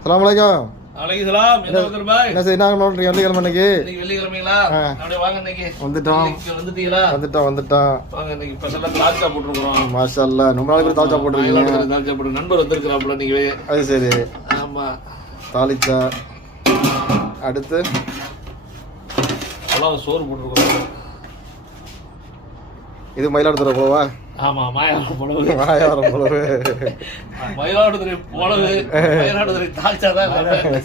அஸ்ஸலாமு அலைக்கும். அலைக்குசலாம். என்ன பண்ற பாய்? என்ன செய்யணும் பண்றீங்க? வெள்ளிக்கிழமை இன்னைக்கு. இன்னைக்கு வெள்ளிக்கிழமைங்களா? அப்படியே வாங்க இன்னைக்கு. வந்துட்டோம். வந்துட்டீங்களா? வந்துட்டோம். வாங்க இன்னைக்கு ஸ்பெஷலா தால்ச்சா போட்டுருக்கோம். மாஷாஅல்லாஹ். ரொம்ப நாளைக்கு தால்ச்சா போட்டுருக்கீங்க. தால்ச்சா போட்டு நண்பர் வந்திருக்காப்ல இன்னைக்கு. அது சரி. ஆமா. தாளிச்சா. அடுத்து எல்லாம் சோறு போட்டுருக்கோம். இது மயிலாடுதுறை போவா? ஆமா, மாயாவரம் புலவு. மயிலாடுதுறை புலவு, மயிலாடுதுறை தால்ச்சா தான்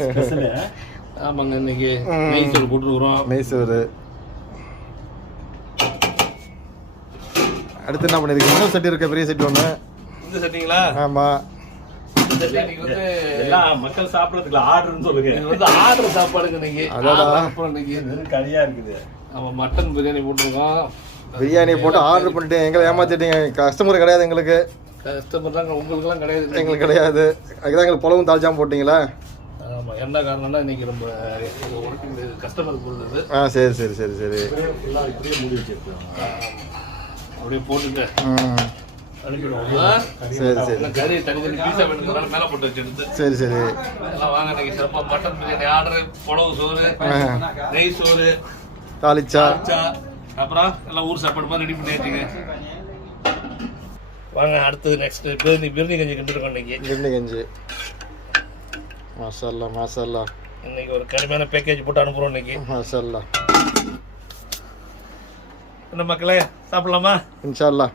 ஸ்பெஷல். ஆமாங்க, இன்னைக்கு நெய் சோறு போட்டுருக்குறோம். நெய் சோறு. அடுத்து என்ன பண்ணிருக்கு? இன்னொரு செட் இருக்கு, பெரிய செட் ஒன்று. இந்த செட்டிங்களா? ஆமா. மக்கள் சாப்பிடறதுக்கு ஆர்டர்னு சொல்லுங்க. இது வந்து ஆர்டர் சாப்பாடுங்க இன்னைக்கு. இன்னைக்கு வெறும் கறியா இருக்குது. ஆமா, மட்டன் பிரியாணி போட்டுருக்கோம். பிரியாணி போட்டு ஆர்டர் பண்ணிட்டு எங்களை ஏமாத்திட்டீங்க. கஸ்டமர் கிடையாது எங்களுக்கு. கஸ்டமர் தான் உங்களுக்குலாம் கிடையாது. எங்களுக்கு கிடையாது. அதுதான் எங்களுக்கு புலவும் தாளிச்சாம போட்டிங்களா? ஆமா, என்ன காரணம்னா இன்னைக்கு ரொம்ப கஸ்டமர் போடுறது. சரி சரி சரி சரி. இப்படியே மூடி வச்சிருக்கோம். அப்படியே போட்டுட்டு சரி சரி. கறி தனித்தனி பீஸா வேணுங்கிறதால மேலே போட்டு வச்சிருந்து. சரி சரி. எல்லாம் வாங்க இன்னைக்கு சிறப்பா மட்டன் பிரியாணி ஆர்டர், புலவு சோறு, நெய் சோறு, தாளிச்சா, அப்புறம் எல்லாம் ஊர் சாப்பாடு மாதிரி ரெடி பண்ணி வச்சுங்க. வாங்க அடுத்தது நெக்ஸ்ட் பிரியாணி கஞ்சி கண்டுருக்கோம் இன்னைக்கு. பிரியாணி கஞ்சி. மாஷாஅல்லாஹ் மாஷாஅல்லாஹ். இன்னைக்கு ஒரு கடுமையான பேக்கேஜ் போட்டு அனுப்புறோம் இன்னைக்கு. மாஷாஅல்லாஹ். என்ன மக்களே, சாப்பிடலாமா? இன்ஷா அல்லாஹ்.